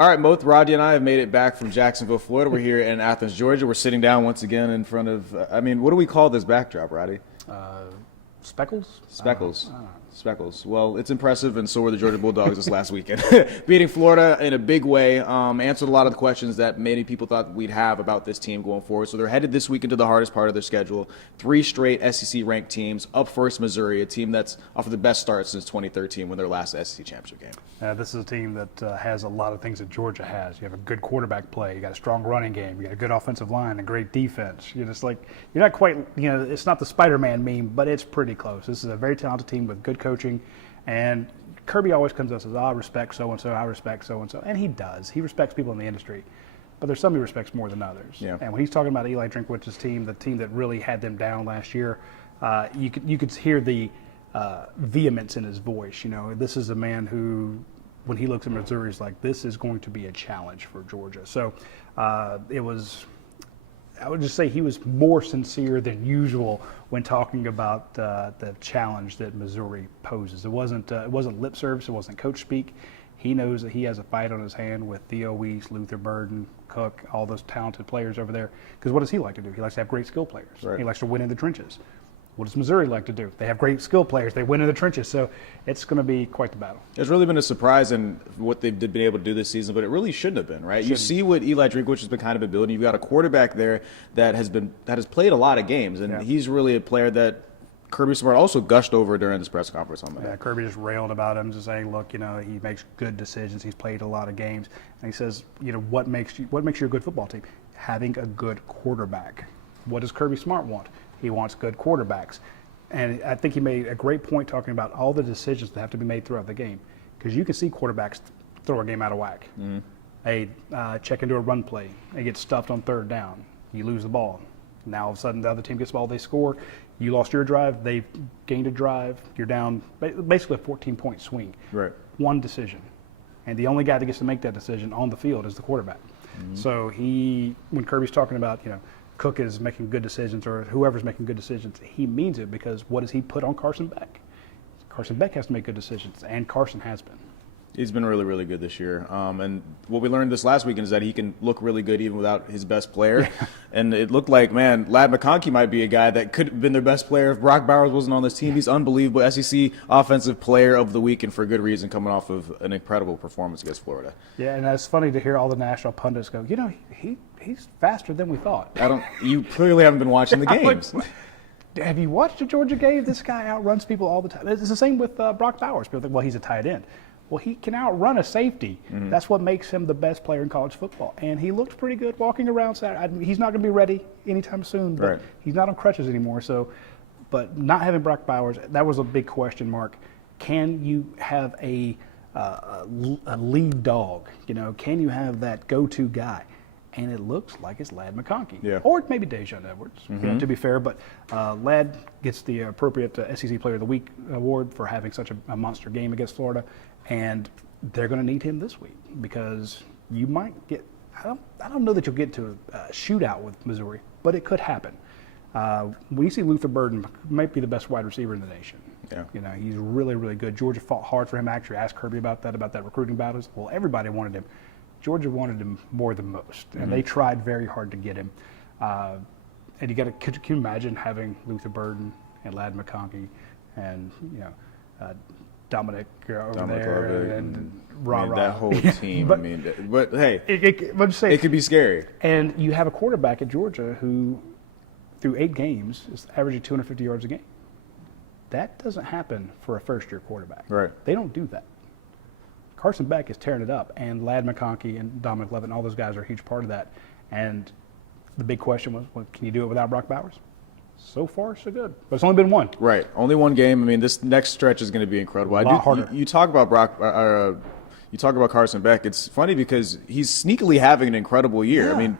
All right, both Radi and I have made it back from Jacksonville, Florida. We're here in Athens, Georgia. We're sitting down once again in front of, what do we call this backdrop, Radi? Speckles? Speckles. Speckles. Well, it's impressive, and so were the Georgia-Bulldogs this last weekend. Beating Florida in a big way, answered a lot of the questions that many people thought we'd have about this team going forward. So they're headed this week into the hardest part of their schedule. 3 straight SEC-ranked teams. Up first, Missouri, a team that's off of the best start since 2013 when their last SEC championship game. This is a team that has a lot of things that Georgia has. You have a good quarterback play. You got a strong running game. You got a good offensive line, a great defense. You're just like, you're not quite, it's not the Spider-Man meme, but it's pretty close. This is a very talented team with good coaching. And Kirby always comes up and says, I respect so-and-so, I respect so-and-so. And he does. He respects people in the industry. But there's some he respects more than others. Yeah. And when he's talking about Eli Drinkwich's team, the team that really had them down last year, you could hear the vehemence in his voice. This is a man who, when he looks at Missouri, is like, this is going to be a challenge for Georgia. So I would just say he was more sincere than usual when talking about the challenge that Missouri poses. It wasn't lip service. It wasn't coach speak. He knows that he has a fight on his hand with Theo Weiss, Luther Burden, Cook, all those talented players over there. Because what does he like to do? He likes to have great skill players. Right. He likes to win in the trenches. What does Missouri like to do? They have great skill players. They win in the trenches. So it's going to be quite the battle. It's really been a surprise in what they've been able to do this season, but it really shouldn't have been, right? You see what Eli Drinkwich has been kind of building. You've got a quarterback there that has played a lot of games, and he's really a player that Kirby Smart also gushed over during this press conference on Monday. Yeah, Kirby just railed about him, just saying, look, he makes good decisions. He's played a lot of games, and he says, what makes you a good football team? Having a good quarterback. What does Kirby Smart want? He wants good quarterbacks. And I think he made a great point talking about all the decisions that have to be made throughout the game. Because you can see quarterbacks throw a game out of whack. Mm-hmm. They check into a run play. They get stuffed on third down. You lose the ball. Now all of a sudden the other team gets the ball, they score. You lost your drive, they've gained a drive. You're down basically a 14-point swing. Right. One decision. And the only guy that gets to make that decision on the field is the quarterback. Mm-hmm. So when Kirby's talking about, Cook is making good decisions or whoever's making good decisions, he means it because what does he put on Carson Beck? Carson Beck has to make good decisions, and Carson has been. He's been really, really good this year. And what we learned this last weekend is that he can look really good even without his best player. Yeah. And it looked like, Ladd McConkey might be a guy that could have been their best player if Brock Bowers wasn't on this team. He's unbelievable. SEC Offensive Player of the Week, and for good reason, coming off of an incredible performance against Florida. Yeah, and it's funny to hear all the national pundits go, he's faster than we thought. You clearly haven't been watching the games. Have you watched the Georgia game? This guy outruns people all the time. It's the same with Brock Bowers. People think, well, he's a tight end. Well, he can outrun a safety. Mm-hmm. That's what makes him the best player in college football. And he looked pretty good walking around Saturday. He's not going to be ready anytime soon, but he's not on crutches anymore. But not having Brock Bowers, that was a big question mark. Can you have a lead dog? Can you have that go-to guy? And it looks like it's Ladd McConkey. Yeah. Or maybe Dejon Edwards, to be fair. But Ladd gets the appropriate SEC Player of the Week award for having such a monster game against Florida. And they're going to need him this week because you might get – I don't know that you'll get to a shootout with Missouri, but it could happen. When you see Luther Burden, might be the best wide receiver in the nation. Yeah. He's really, really good. Georgia fought hard for him. I actually asked Kirby about that recruiting battle. Well, everybody wanted him. Georgia wanted him more than most, and they tried very hard to get him. And can you imagine having Luther Burden and Ladd McConkey and Dominic over there and that whole team. But hey, it could be scary. And you have a quarterback at Georgia who, through 8 games, is averaging 250 yards a game. That doesn't happen for a first-year quarterback. Right. They don't do that. Carson Beck is tearing it up, and Ladd McConkey and Dominic Levitt and all those guys are a huge part of that. And the big question was, well, can you do it without Brock Bowers? So far, so good. But it's only been one. Right. Only one game. This next stretch is going to be incredible. A lot harder. You talk about you talk about Carson Beck. It's funny because he's sneakily having an incredible year. Yeah.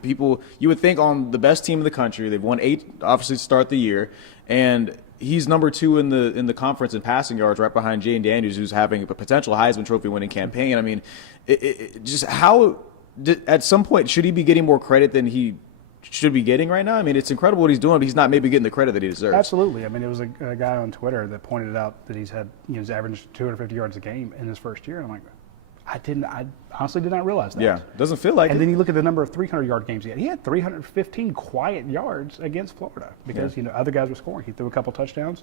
You would think on the best team in the country, they've won 8, obviously, to start the year, and he's number 2 in the conference in passing yards, right behind Jane Daniels, who's having a potential Heisman Trophy winning campaign. At some point, should he be getting more credit than he should be getting right now? It's incredible what he's doing, but he's not maybe getting the credit that he deserves. Absolutely. There was a guy on Twitter that pointed out that he's averaged 250 yards a game in his first year. And I'm like, I honestly did not realize that. Yeah, doesn't feel like And it. then you look at the number of 300-yard games he had. He had 315 quiet yards against Florida because other guys were scoring. He threw a couple touchdowns.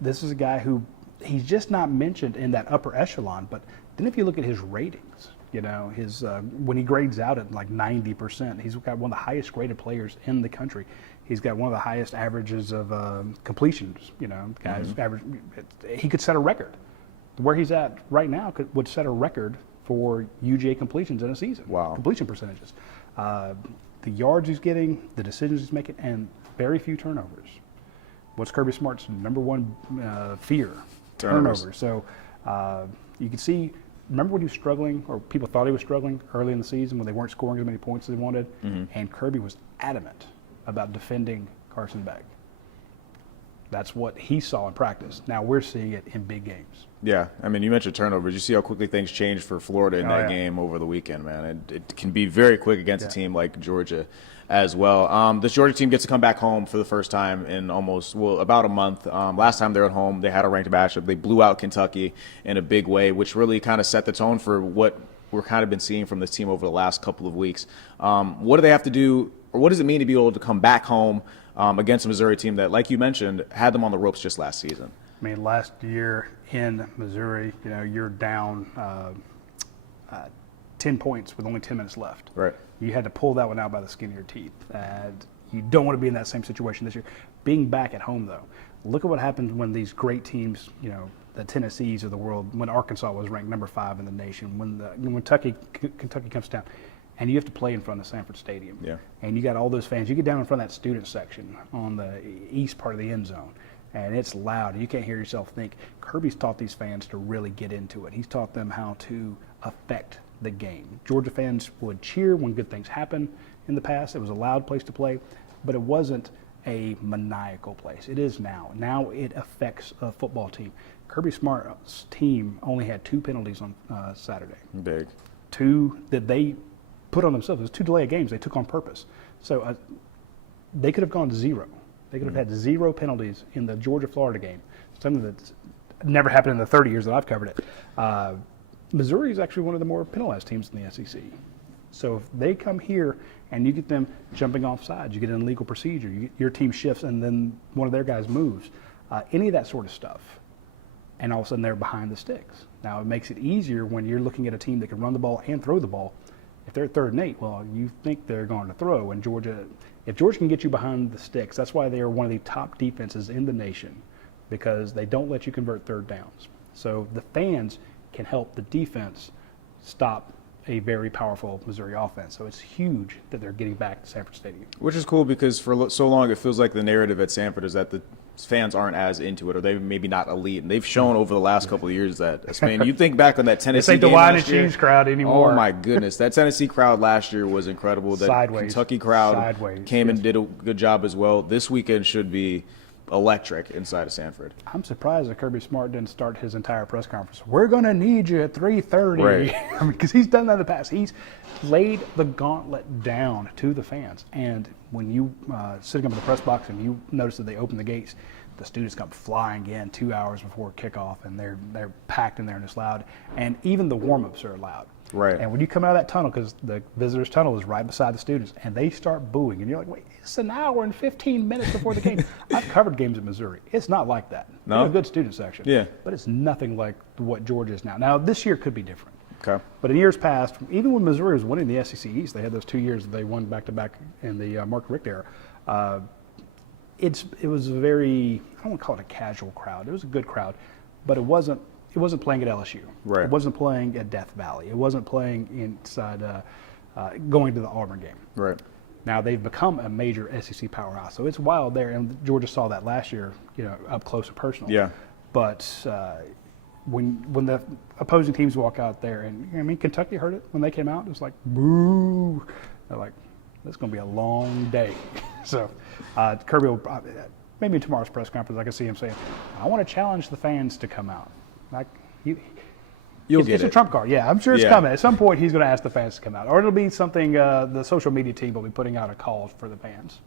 This is a guy who he's just not mentioned in that upper echelon. But then if you look at his ratings, his when he grades out at like 90%, he's got one of the highest graded players in the country. He's got one of the highest averages of completions. Guys average. He could set a record. Where he's at right now would set a record for UGA completions in a season. Wow. Completion percentages. The yards he's getting, the decisions he's making, and very few turnovers. What's Kirby Smart's number one fear? Turnovers. So you can see, remember when he was struggling, or people thought he was struggling early in the season when they weren't scoring as many points as they wanted? And Kirby was adamant about defending Carson Beck. That's what he saw in practice. Now we're seeing it in big games. Yeah, I mean, you mentioned turnovers. You see how quickly things changed for Florida in that game over the weekend, man. It can be very quick against a team like Georgia as well. This Georgia team gets to come back home for the first time in about a month. Last time they were at home, they had a ranked matchup. They blew out Kentucky in a big way, which really kind of set the tone for what we're kind of been seeing from this team over the last couple of weeks. What do they have to do, or what does it mean to be able to come back home against a Missouri team that, like you mentioned, had them on the ropes just last season? I mean, last year in Missouri, you're down 10 points with only 10 minutes left. Right. You had to pull that one out by the skin of your teeth. And you don't want to be in that same situation this year. Being back at home, though, look at what happens when these great teams, the Tennessees of the world, when Arkansas was ranked number 5 in the nation, when Kentucky comes down, and you have to play in front of Sanford Stadium. Yeah. And you got all those fans. You get down in front of that student section on the east part of the end zone, and it's loud. You can't hear yourself think. Kirby's taught these fans to really get into it. He's taught them how to affect the game. Georgia fans would cheer when good things happen in the past. It was a loud place to play, but it wasn't a maniacal place. It is now. Now it affects a football team. Kirby Smart's team only had 2 penalties on Saturday. Big. 2 that they put on themselves. It was 2 delay games they took on purpose. So they could have gone to 0. They could have had 0 penalties in the Georgia-Florida game, something that's never happened in the 30 years that I've covered it. Missouri is actually one of the more penalized teams in the SEC. So if they come here and you get them jumping off sides, you get an illegal procedure, your team shifts and then one of their guys moves, any of that sort of stuff, and all of a sudden they're behind the sticks. Now it makes it easier when you're looking at a team that can run the ball and throw the ball. If they're 3rd and 8, well, you think they're going to throw. And if Georgia can get you behind the sticks, that's why they are one of the top defenses in the nation, because they don't let you convert 3rd downs. So the fans can help the defense stop a very powerful Missouri offense. So it's huge that they're getting back to Sanford Stadium. Which is cool because for so long it feels like the narrative at Sanford is that the fans aren't as into it, or they're maybe not elite. And they've shown over the last couple of years that. I mean, you think back on that Tennessee game last year. This ain't the wine and cheese crowd anymore. Oh, my goodness. That Tennessee crowd last year was incredible. That Sideways. Kentucky crowd came and did a good job as well. This weekend should be electric inside of Sanford. I'm surprised that Kirby Smart didn't start his entire press conference. We're going to need you at 3:30. Right. I mean, because he's done that in the past. He's laid the gauntlet down to the fans. And when you sitting up in the press box and you notice that they open the gates, the students come flying in 2 hours before kickoff, and they're packed in there and it's loud. And even the warm-ups are loud. Right. And when you come out of that tunnel, because the visitors' tunnel is right beside the students, and they start booing, and you're like, wait, it's an hour and 15 minutes before the game. I've covered games at Missouri. It's not like that. No? They have a good student section. Yeah. But it's nothing like what Georgia is now. Now, this year could be different. Okay. But in years past, even when Missouri was winning the SEC East, they had those 2 years that they won back-to-back in the Mark Richt era. It was a very, I don't want to call it a casual crowd. It was a good crowd, but it wasn't playing at LSU. Right. It wasn't playing at Death Valley. It wasn't playing inside, going to the Auburn game. Right. Now they've become a major SEC powerhouse, so it's wild there. And Georgia saw that last year, up close and personal. Yeah. But when the opposing teams walk out there, and I mean Kentucky heard it when they came out. It was like boo. They're like, "This is going to be a long day." So Kirby will maybe in tomorrow's press conference, I can see him saying, "I want to challenge the fans to come out." Like it's a trump card. Yeah, I'm sure it's coming. At some point, he's going to ask the fans to come out, or it'll be something the social media team will be putting out a call for the fans.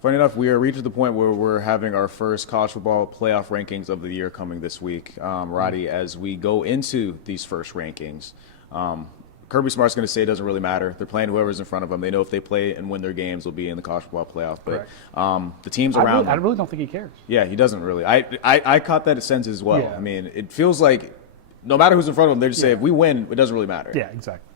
Funny enough, we are reaching the point where we're having our first college football playoff rankings of the year coming this week. Radi, as we go into these first rankings, Kirby Smart's going to say it doesn't really matter. They're playing whoever's in front of them. They know if they play and win their games, they'll be in the college football playoff. But the teams around them. I really don't think he cares. Yeah, he doesn't really. I caught that sense as well. Yeah. I mean, it feels like no matter who's in front of them, they just say, if we win, it doesn't really matter. Yeah, exactly.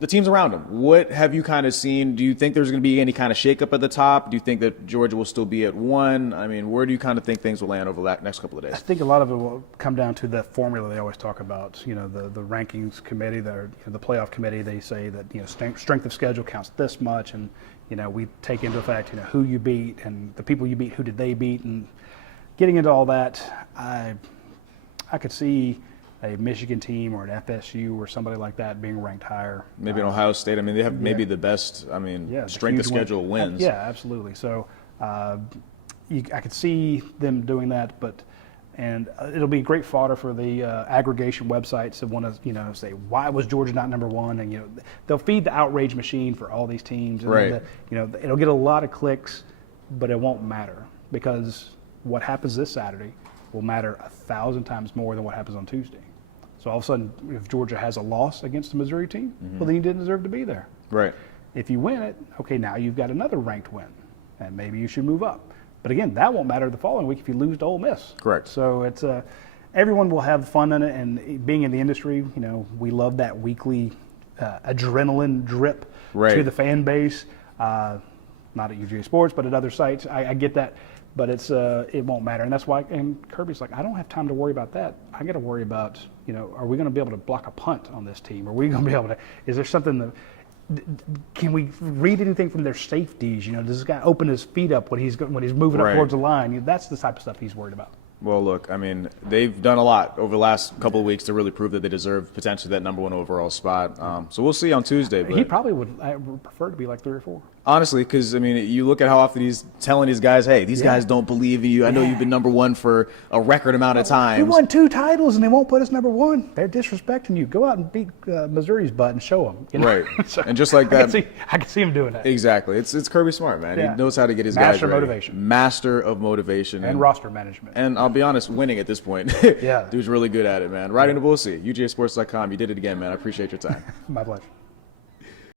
The teams around them, what have you kind of seen? Do you think there's going to be any kind of shakeup at the top? Do you think that Georgia will still be at 1? I mean, where do you kind of think things will land over the next couple of days? I think a lot of it will come down to the formula they always talk about. You know, the rankings committee, the playoff committee. They say that strength of schedule counts this much, and we take into effect who you beat and the people you beat. Who did they beat? And getting into all that, I could see a Michigan team or an FSU or somebody like that being ranked higher. Maybe an Ohio State. I mean, they have maybe the best, strength of schedule wins. Yeah, absolutely. So I could see them doing that, and it'll be great fodder for the aggregation websites that want to, say, why was Georgia not number 1? And, they'll feed the outrage machine for all these teams. And right. It'll get a lot of clicks, but it won't matter because what happens this Saturday will matter 1,000 times more than what happens on Tuesday. So all of a sudden, if Georgia has a loss against the Missouri team, well, then you didn't deserve to be there. Right. If you win it, okay, now you've got another ranked win, and maybe you should move up. But again, that won't matter the following week if you lose to Ole Miss. Correct. So it's everyone will have fun in it, and being in the industry, we love that weekly adrenaline drip to the fan base. Not at UGA Sports, but at other sites. I get that. But it won't matter, and that's why. And Kirby's like, I don't have time to worry about that. I got to worry about, are we going to be able to block a punt on this team? Are we going to be able to? Is there something that? Can we read anything from their safeties? Does this guy open his feet up when he's moving up towards the line? That's the type of stuff he's worried about. Well, look, I mean, they've done a lot over the last couple of weeks to really prove that they deserve potentially that number 1 overall spot. So we'll see on Tuesday. But he probably would prefer to be like 3 or 4. Honestly, because, I mean, you look at how often he's telling these guys, hey, these guys don't believe in you. I know you've been number 1 for a record amount of times. We won 2 titles, and they won't put us number 1. They're disrespecting you. Go out and beat Missouri's butt and show them. Right. So, and just like that. I can see him doing that. Exactly. It's Kirby Smart, man. Yeah. He knows how to get his guys ready. Motivation. Master of motivation. And roster management. And I'll be honest, winning at this point. Yeah. Dude's really good at it, man. Radi Nabulsi, UGA Sports.com. You did it again, man. I appreciate your time. My pleasure.